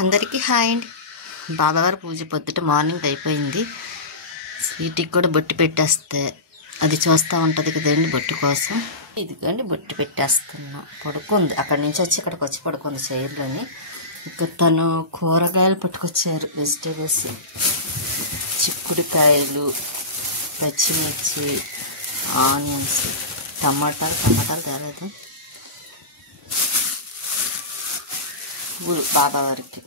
అందరికీ హాయ్ అండి. బాబావారి పూజ పొద్దుట మార్నింగ్ అయిపోయింది. స్వీట్కి కూడా బొట్టు పెట్టేస్తే అది చూస్తూ ఉంటుంది కదండి బొట్టు కోసం. ఇదిగోండి బొట్టు పెట్టేస్తున్నా. పడుకుంది, అక్కడి నుంచి వచ్చి ఇక్కడికి వచ్చి పడుకుంది చైర్లోని. ఇక్కడ తను కూరగాయలు పట్టుకొచ్చారు, వెజిటేబుల్స్, చిక్కుడుకాయలు, పచ్చిమిర్చి, ఆనియన్స్, టమాటాలు తేలేదు. బాబావారికి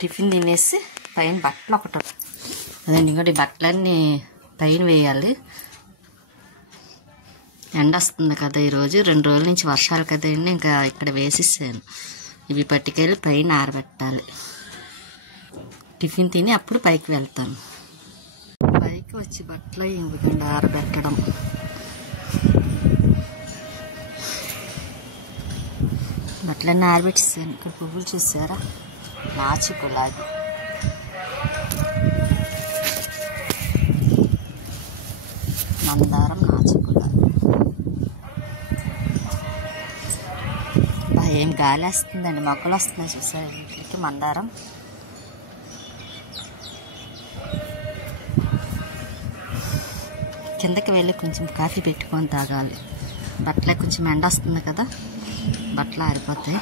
టిఫిన్ తినేసి పైన బట్టలు ఒకటి అదండి. ఇంకోటి బట్టలన్నీ పైన వేయాలి. ఎండ వస్తుంది కదా ఈరోజు, 2 రోజుల నుంచి వర్షాలు కదండి. ఇంకా ఇక్కడ వేసేసాను. ఇవి పట్టుకెళ్ళి పైన ఆరబెట్టాలి. టిఫిన్ తిని అప్పుడు పైకి వెళ్తాను. పైకి వచ్చి బట్టలు ఎందుకండి ఆరబెట్టడం. బట్టలన్నీ ఆరబెట్టేసాను. ఇక్కడ పువ్వులు చూసారా, నాచు గులాబీ. మందారం, నాచు గులాబీ. ఏం గాలి వస్తుందండి, మొక్కలు వస్తున్నాయి చూసారు ఇంటికి. మందారం, కిందకి వెళ్ళి కొంచెం కాఫీ పెట్టుకొని తాగాలి. బట్టలే కొంచెం ఎండ వస్తుంది కదా, బట్టలు ఆరిపోతాయి.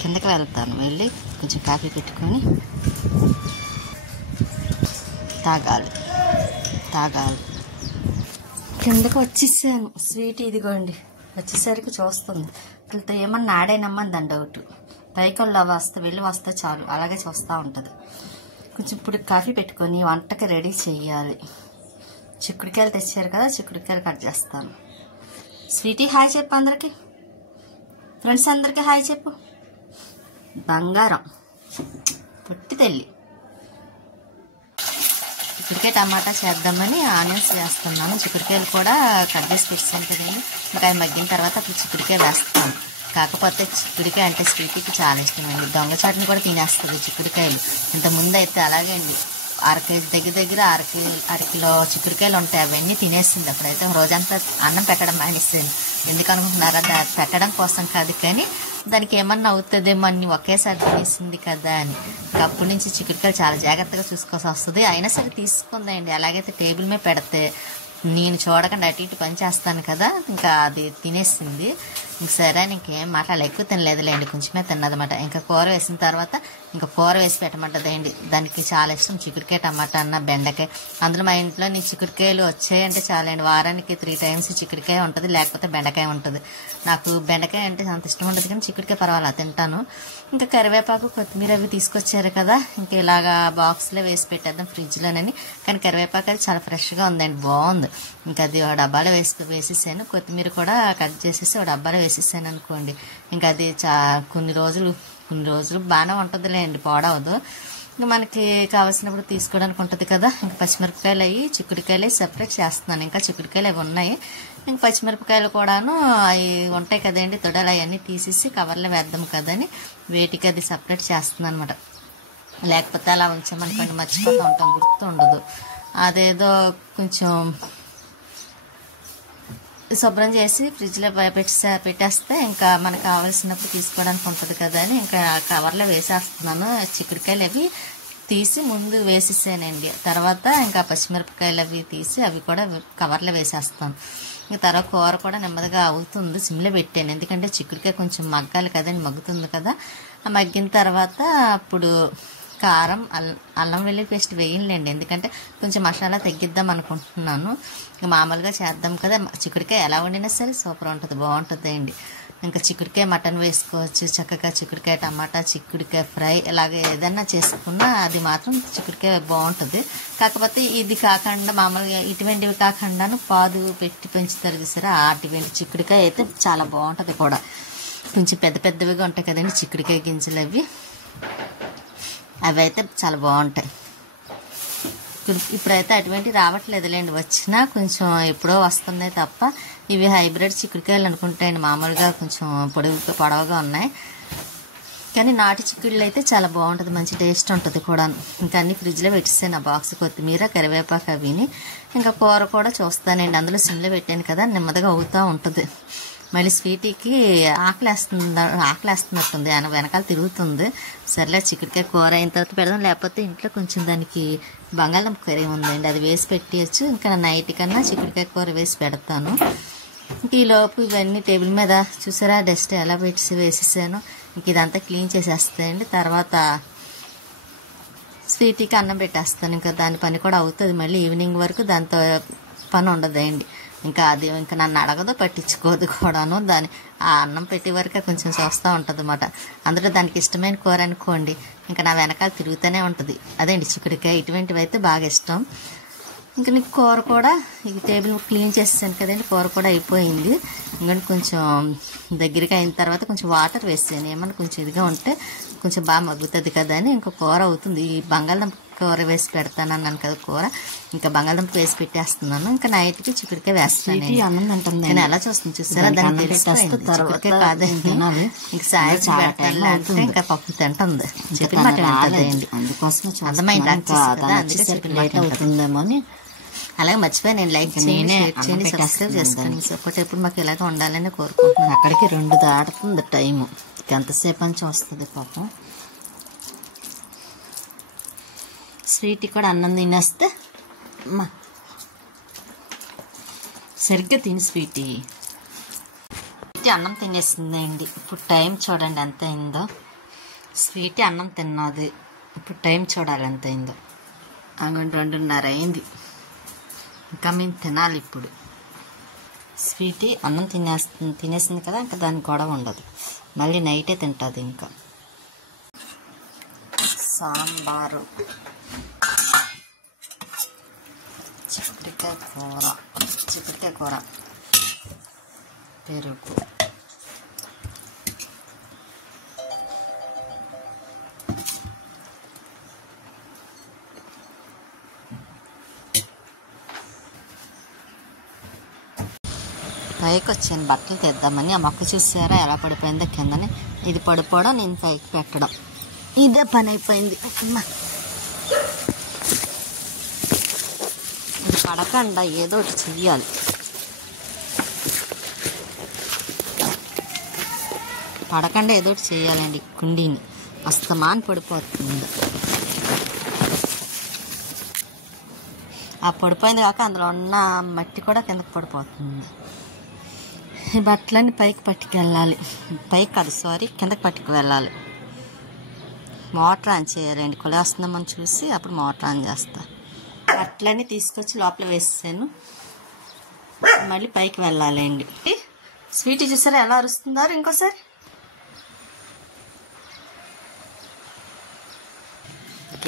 కిందకి వెళ్తాను, వెళ్ళి కొంచెం కాఫీ పెట్టుకొని తాగాలి. కిందకి వచ్చేసాను. స్వీట్ ఇదిగోండి వచ్చేసరికి చూస్తుంది. వీళ్ళతో ఏమన్నా ఆడైనమ్మని దాని డౌట్. పైకి వెళ్ళి వస్తే చాలు, అలాగే చూస్తూ ఉంటుంది. కొంచెం ఇప్పుడు కాఫీ పెట్టుకొని వంటకి రెడీ చేయాలి. చిక్కుడుకాయలు తెచ్చారు కదా, చిక్కుడుకాయలు కట్ చేస్తాను. స్వీటీ హాయ్ చెప్పు అందరికి, ఫ్రెండ్స్ అందరికీ హాయ్ చెప్పు. బంగారం పుట్టి తల్లి. చిక్కుడుకాయ టమాటా చేద్దామని ఆనియన్స్ వేస్తున్నాను. చిక్కుడుకాయలు కూడా కట్ చేసి పెట్టాను కదండి. ఇంకా మగ్గిన తర్వాత అప్పుడు చిక్కుడుకాయ వేస్తాను. కాకపోతే చిక్కుడుకాయ అంటే స్వీటీకి చాలా ఇష్టం అండి. దొంగ చాటుని కూడా తినేస్తుంది చిక్కుడుకాయలు. ఇంతకుముందు అయితే అలాగే అండి, దగ్గర అరకిలో చిక్కుడుకాయలు ఉంటాయి, అవన్నీ తినేస్తుంది. అప్పుడైతే రోజంతా అన్నం పెట్టడం మానేస్తుంది. ఎందుకు అనుకుంటున్నారా, పెట్టడం కోసం కాదు, కానీ దానికి ఏమన్నా అవుతుందేమో అని ఒకేసారి తినేసింది కదా అని. అప్పటి నుంచి చిక్కుడుకాయలు చాలా జాగ్రత్తగా చూసుకోవాల్సి వస్తుంది. అయినా సరే తీసుకుందండి. అలాగైతే టేబుల్ మీద పెడితే నేను చూడకుండా అటు ఇటు పని చేస్తాను కదా, ఇంకా అది తినేసింది. ఇంక సరే ఇంకేం మాట్లాడాలి, ఎక్కువ తినలేదులేండి, కొంచెమే తిన్నదన్నమాట. ఇంకా కూర వేసిన తర్వాత ఇంకా కూర వేసి పెట్టమంటదండి. దానికి చాలా ఇష్టం చిక్కుడుకాయ టమాటా అన్న బెండకాయ. అందులో మా ఇంట్లో నీ చిక్కుడుకాయలు వచ్చాయంటే చాలండి, వారానికి 3 times చిక్కుడుకాయ ఉంటుంది, లేకపోతే బెండకాయ ఉంటుంది. నాకు బెండకాయ అంటే అంత ఇష్టం ఉంటుంది, కానీ చిక్కుడుకాయ పర్వాలేదు తింటాను. ఇంకా కరివేపాకు, కొత్తిమీర అవి తీసుకొచ్చారు కదా, ఇంకా ఇలాగా బాక్స్లో వేసి పెట్టేద్దాం ఫ్రిడ్జ్లోనని. కానీ కరివేపాకు అది చాలా ఫ్రెష్గా ఉందండి, బాగుంది. ఇంకా అది ఒక డబ్బాలో వేసేసాను. కొత్తిమీర కూడా కట్ చేసేసి ఒక డబ్బాలో వేసేసాను అనుకోండి. ఇంకా అది కొన్ని రోజులు బాగానే ఉంటుందిలేండి, పాడవదు. ఇంకా మనకి కావాల్సినప్పుడు తీసుకోవడానికి ఉంటుంది కదా. ఇంకా పచ్చిమిరపకాయలు అవి, చిక్కుడుకాయలు సెపరేట్ చేస్తున్నాను. ఇంకా చిక్కుడుకాయలు అవి ఉన్నాయి. ఇంకా పచ్చిమిరపకాయలు కూడాను అవి ఉంటాయి కదండి, తొడలు అవన్నీ తీసేసి కవర్లో వేద్దాం కదని వేటికి అది సెపరేట్ చేస్తున్నాను అనమాట. లేకపోతే అలా ఉంచామనుకోండి మర్చిపోతూ ఉంటాం, గుర్తు ఉండదు. అదేదో కొంచెం శుభ్రం చేసి ఫ్రిడ్జ్లో పెట్టేస్తే ఇంకా మనకు కావాల్సినప్పుడు తీసుకోవడానికి ఉంటుంది కదా అని ఇంకా కవర్లో వేసేస్తున్నాను. చిక్కుడుకాయలు అవి తీసి ముందు వేసేసానండి. తర్వాత ఇంకా పచ్చిమిరపకాయలు అవి తీసి అవి కూడా కవర్లో వేసేస్తాను. ఇంకా తర్వాత కూర కూడా నెమ్మదిగా అవుతుంది, సిమ్లో పెట్టాను. ఎందుకంటే చిక్కుడుకాయ కొంచెం మగ్గాలి కదండి, మగ్గుతుంది కదా. మగ్గిన తర్వాత అప్పుడు కారం, అల్లం వెల్లుల్లి పేస్ట్ వేయలేండి, ఎందుకంటే కొంచెం మసాలా తగ్గిద్దాం అనుకుంటున్నాను. మామూలుగా చేద్దాం కదా, చిక్కుడుకాయ ఎలా వండినా సరే సూపర్ ఉంటుంది, బాగుంటుంది అండి. ఇంకా చిక్కుడుకాయ మటన్ వేసుకోవచ్చు చక్కగా, చిక్కుడుకాయ టమాటా, చిక్కుడుకాయ ఫ్రై ఇలాగే ఏదైనా చేసుకున్నా అది మాత్రం చిక్కుడుకాయ బాగుంటుంది. కాకపోతే ఇది కాకుండా మామూలుగా ఇటువంటివి కాకుండాను పాదు పెట్టి పెంచుతారు చూసారా, అటువంటి చిక్కుడుకాయ అయితే చాలా బాగుంటుంది కూడా. కొంచెం పెద్దవిగా ఉంటాయి కదండి చిక్కుడుకాయ గింజలు, అవి అయితే చాలా బాగుంటాయి. ఇప్పుడైతే అటువంటి రావట్లేదులేండి, వచ్చినా కొంచెం ఎప్పుడో వస్తున్నాయి తప్ప. ఇవి హైబ్రిడ్ చిక్కుడుకాయలు అనుకుంటాయండి, మామూలుగా కొంచెం పొడవుగా ఉన్నాయి. కానీ నాటు చిక్కుళ్ళు అయితే చాలా బాగుంటుంది, మంచి టేస్ట్ ఉంటుంది కూడా. ఇంకా అన్ని ఫ్రిడ్జ్లో పెట్టేసాను, ఆ బాక్స్ కొత్తిమీర, కరివేపాకు అవిని. ఇంకా కూర కూడా చూస్తానండి, అందులో సిమ్లో పెట్టాను కదా, నెమ్మదిగా అవుతూ ఉంటుంది. మళ్ళీ స్వీటీకి ఆకలేస్తున్నట్టుంది, ఆయన వెనకాల తిరుగుతుంది. సర్లే చిక్కుడుకాయ కూర అయిన తర్వాత పెడదాం, లేకపోతే ఇంట్లో కొంచెం దానికి బంగాళదుంప కర్రీ ఉందండి, అది వేసి పెట్టేయచ్చు. ఇంకా నైట్ కన్నా చిక్కుడుకాయ కూర వేసి పెడతాను. ఇంక ఈలోపు ఇవన్నీ టేబుల్ మీద చూసారా డస్ట్ ఎలా వేసేసాను. ఇంక ఇదంతా క్లీన్ చేసేస్తాయండి. తర్వాత స్వీటీకి అన్నం పెట్టేస్తాను. ఇంకా దాని పని కూడా అవుతుంది, మళ్ళీ ఈవినింగ్ వరకు దాంతో పని ఉండదండి. ఇంకా అది ఇంకా నన్ను అడగదు, పట్టించుకోదు కూడాను. ఆ అన్నం పెట్టే వరకే కొంచెం చూస్తూ ఉంటుంది అన్నమాట. అందులో దానికి ఇష్టమైన కూర అనుకోండి, ఇంకా నా వెనకాల తిరుగుతూనే ఉంటుంది. అదేంటి చిక్కుడుకాయ, ఇటువంటివి అయితే బాగా ఇష్టం. ఇంకా నీకు కూర కూడా ఈ టేబుల్ క్లీన్ చేసాను కదండి, కూర కూడా అయిపోయింది. ఇంకా కొంచెం దగ్గరికి అయిన తర్వాత కొంచెం వాటర్ వేసాను, ఏమన్నా కొంచెం ఇదిగా ఉంటే కొంచెం బాగా మగ్గుతుంది కదా అని. ఇంకా కూర అవుతుంది. ఈ బంగాళదుంప కూర వేసి పెడతాను అన్నాను కదా కూర, ఇంకా బంగాళదుంప వేసి పెట్టేస్తున్నాను. ఇంకా నైట్కి చిక్కుడుకాయ వేస్తాను. నేను ఎలా చూస్తుంది చూసారా, దాన్ని తెలిసిపోయింది చిక్కుడుకాయ కాదండి. ఇంకా సాయంత్రం పెడతాను అంటే ఇంకా పప్పు తింటుంది, చెప్పిన మాట వింటుందండి. అర్థమైంది, అందుకే చెప్పిన లేట్ అవుతుందేమో అని. అలాగే మర్చిపోయి నేను లైక్ చేయండి, షేర్ చేయండి, సబ్స్క్రైబ్ చేసుకోండి. సపోర్ట్ ఎప్పుడు మాకు ఇలాగ ఉండాలని కోరుకుంటున్నాను. అక్కడికి 2 దాటుతుంది టైము, ఎంతసేపు అని చూస్తుంది పాపం. స్వీటీ కూడా అన్నం తినేస్తే అమ్మా సరిగ్గా తిని స్వీటీ అన్నం తినేసిందండి. ఇప్పుడు టైం చూడండి ఎంత అయిందో. స్వీటీ అన్నం తిన్నది, ఇప్పుడు టైం చూడాలి ఎంత అయిందో. 2:30 అయింది. ఇంకా మేము తినాలి ఇప్పుడు. స్వీటీ అన్నం తినేసింది కదా, ఇంకా దానికి గొడవ ఉండదు, మళ్ళీ నైటే తింటుంది. ఇంకా సాంబారు, చిక్కుడుకాయ కూర, పెరుగు, పైకి వచ్చాను బట్టలు తెద్దామని. ఆ మొక్క చూసారా ఎలా పడిపోయిందో కిందని. ఇది పడిపోవడం, నేను పైకి పెట్టడం, ఇదే పని అయిపోయింది. ఇది పడకుండా ఏదో ఒకటి చెయ్యాలి. పడకుండా ఏదో ఒకటి చెయ్యాలండి. కుండీని అస్తమాన్ పడిపోతుంది. ఆ పడిపోయింది కాక అందులో ఉన్న మట్టి కూడా కిందకి పడిపోతుంది. ఈ బట్టలన్నీ పైకి పట్టుకెళ్ళాలి, పైకి కాదు సారీ కిందకి పట్టుకు వెళ్ళాలి. మోటార్ ఆన్ చేయాలండి, కొలేస్తుందామని చూసి అప్పుడు మోటార్ ఆన్ చేస్తా. బట్టలన్నీ తీసుకొచ్చి లోపల వేసాను, మళ్ళీ పైకి వెళ్ళాలండి. స్వీటీ చూసారా ఎలా అరుస్తున్నారు. ఇంకోసారి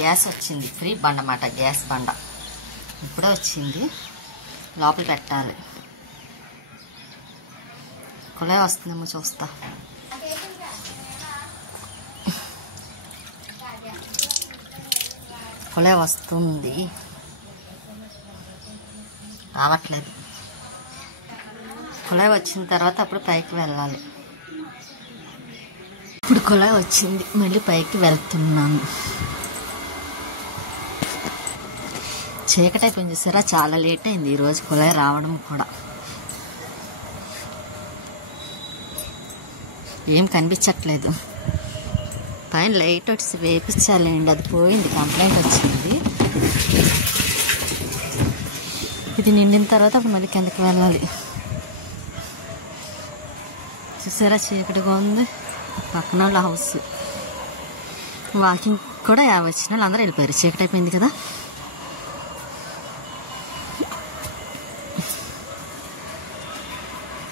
గ్యాస్ వచ్చింది, ఫ్రీ బండ అన్నమాట, గ్యాస్ బండ ఇప్పుడే వచ్చింది. లోపల పెట్టాలి. కుళాయి వస్తుందేమో చూస్తా. కుళాయి వస్తుంది, రావట్లేదు. కుళాయి వచ్చిన తర్వాత అప్పుడు పైకి వెళ్ళాలి. ఇప్పుడు కుళాయి వచ్చింది, మళ్ళీ పైకి వెళ్తున్నాను. చీకటి అయిపోయింది చూసారా, చాలా లేట్ అయింది ఈరోజు కుళాయి రావడం కూడా. ఏం కనిపించట్లేదు. పైన లైట్ వచ్చి వేపించాలండి, అది పోయింది, కంప్లైంట్ వచ్చింది. ఇది నిండిన తర్వాత అప్పుడు మళ్ళీ కిందకి వెళ్ళాలి. చూసారా చీకటిగా ఉంది. పక్కన వాళ్ళ హౌస్. వాకింగ్ కూడా వచ్చిన వాళ్ళు అందరూ వెళ్ళిపోయారు, చీకటి అయిపోయింది కదా.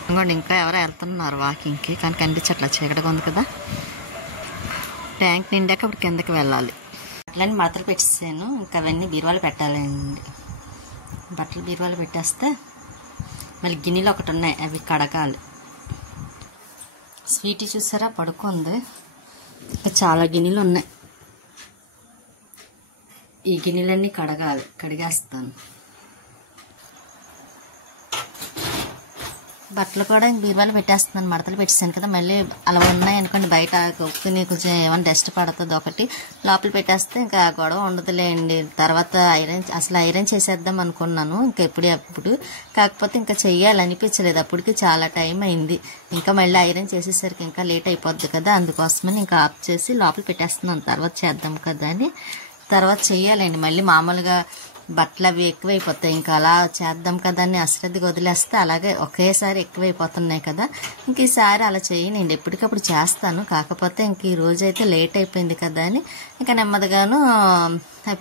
ఇంకోండి ఇంకా ఎవరో వెళ్తున్నారు వాకింగ్కి, కానీ కనిపించట్లేదు, చీకటిగా ఉంది కదా. ట్యాంక్ నిండాక అప్పుడు కిందకి వెళ్ళాలి. బట్టలన్నీ మడతలు పెట్టేసాను, ఇంకా అవన్నీ బీరువాలు పెట్టాలండి. బట్టలు బీరువాలు పెట్టేస్తే మళ్ళీ గిన్నెలు ఒకటి ఉన్నాయి, అవి కడగాలి. స్వీటీ చూసారా పడుకుంది. ఇంకా చాలా గిన్నెలు ఉన్నాయి, ఈ గిన్నెలన్నీ కడగాలి, కడిగేస్తాను. బట్టలు కూడా ఇంక బీరువాలో పెట్టేస్తున్నాను. మడతలు పెట్టేసాను కదా, మళ్ళీ అలా ఉన్నాయి అనుకోండి బయట కొక్కుని కొంచెం ఏమైనా డస్ట్ పడుతుంది ఒకటి, లోపల పెట్టేస్తే ఇంకా గొడవ ఉండదులేండి. తర్వాత ఐరన్ చేసేద్దాం అనుకున్నాను ఎప్పుడు, కాకపోతే ఇంకా చెయ్యాలి అనిపించలేదు. అప్పటికి చాలా టైం అయింది. ఇంకా మళ్ళీ ఐరన్ చేసేసరికి ఇంకా లేట్ అయిపోద్ది కదా, అందుకోసమని ఇంకా ఆఫ్ చేసి లోపల పెట్టేస్తున్నాను. తర్వాత చేద్దాం కదా అని తర్వాత చెయ్యాలండి. మళ్ళీ మామూలుగా బట్టలు అవి ఎక్కువైపోతాయి, ఇంకా అలా చేద్దాం కదా అని అశ్రద్ధగా వదిలేస్తే అలాగే ఒకేసారి ఎక్కువైపోతున్నాయి కదా. ఇంక ఈసారి అలా చేయనండి, ఎప్పటికప్పుడు చేస్తాను. కాకపోతే ఇంక ఈ రోజు అయితే లేట్ అయిపోయింది కదా అని ఇంకా నెమ్మదిగాను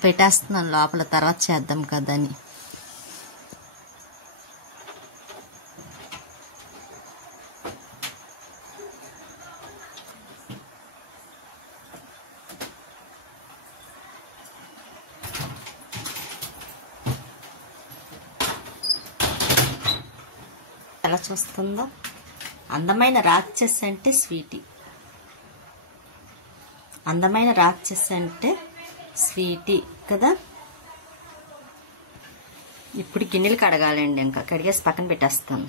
పెట్టేస్తున్నాను లోపల, తర్వాత చేద్దాం కదా అని. ఎలా చూస్తుందో, అందమైన రాక్షసి అంటే స్వీటీ, అందమైన రాక్షసి అంటే స్వీటీ కదా. ఇప్పుడు గిన్నెలు కడగాలండి, ఇంకా కడిగేసి పక్కన పెట్టేస్తాను.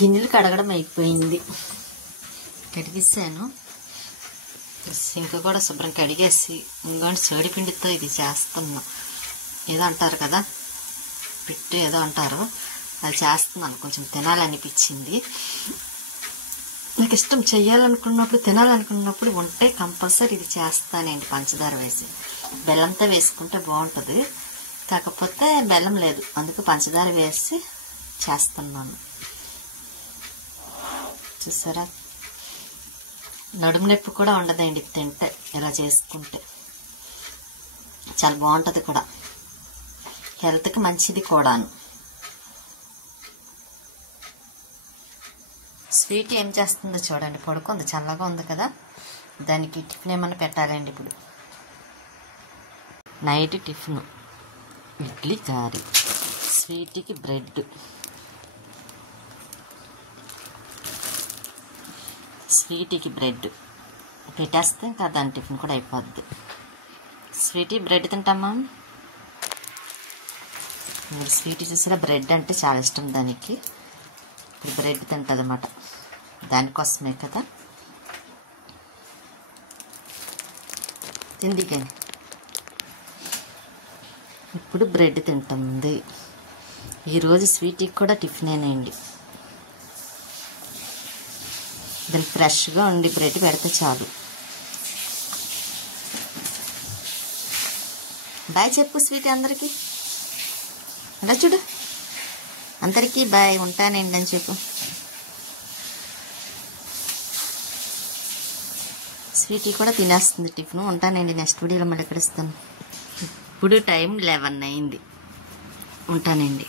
గిన్నెలు కడగడం అయిపోయింది, కడిగేసాను. సింక్ కూడా శుభ్రం కడిగేసి ఇంకోటి సోడిపిండితో ఇది చేస్తున్నా. ఏదో అంటారు కదా, పిట్టు ఏదో అంటారు, అది చేస్తున్నాను. కొంచెం తినాలనిపించింది. నాకు ఇష్టం, చెయ్యాలనుకున్నప్పుడు తినాలనుకున్నప్పుడు ఉంటే కంపల్సరీ ఇది చేస్తానండి. పంచదార వేసి బెల్లంతో వేసుకుంటే బాగుంటుంది, కాకపోతే బెల్లం లేదు, అందుకు పంచదార వేసి చేస్తున్నాను. చూసారా, నడుము నొప్పి కూడా ఉండదండి తింటే, ఇలా చేసుకుంటే చాలా బాగుంటుంది కూడా, హెల్త్కి మంచిది కూడాను. స్వీట్ ఏం చేస్తుందో చూడండి, పడుకుంది, చల్లగా ఉంది కదా. దానికి టిఫిన్ ఏమన్నా పెట్టాలండి. ఇప్పుడు నైట్ టిఫిన్ ఇడ్లీ గారి, స్వీట్కి బ్రెడ్, స్వీట్కి బ్రెడ్ పెట్టేస్తే ఇంకా దాని టిఫిన్ కూడా అయిపోద్ది. స్వీటీ బ్రెడ్ తింటామా? మీరు స్వీట్ చూసినా బ్రెడ్ అంటే చాలా ఇష్టం దానికి, బ్రెడ్ తింటుంది అన్నమాట, దానికోసమే కదా. తింది కానీ ఇప్పుడు బ్రెడ్ తింటుంది. ఈరోజు స్వీట్కి కూడా టిఫినేనండి. దానికి ఫ్రెష్గా ఉండి బ్రెడ్ పెడితే చాలు. బాయ్ చెప్పు స్వీట్ అందరికీ, అలా చూడు, అందరికీ బాయ్, ఉంటానండి అని చెప్పు. స్వీటీ కూడా తినేస్తుంది టిఫిన్. ఉంటానండి, నెక్స్ట్ వీడియోలో మళ్ళీ కలుస్తాను. ఇప్పుడు టైం 11 అయింది. ఉంటానండి.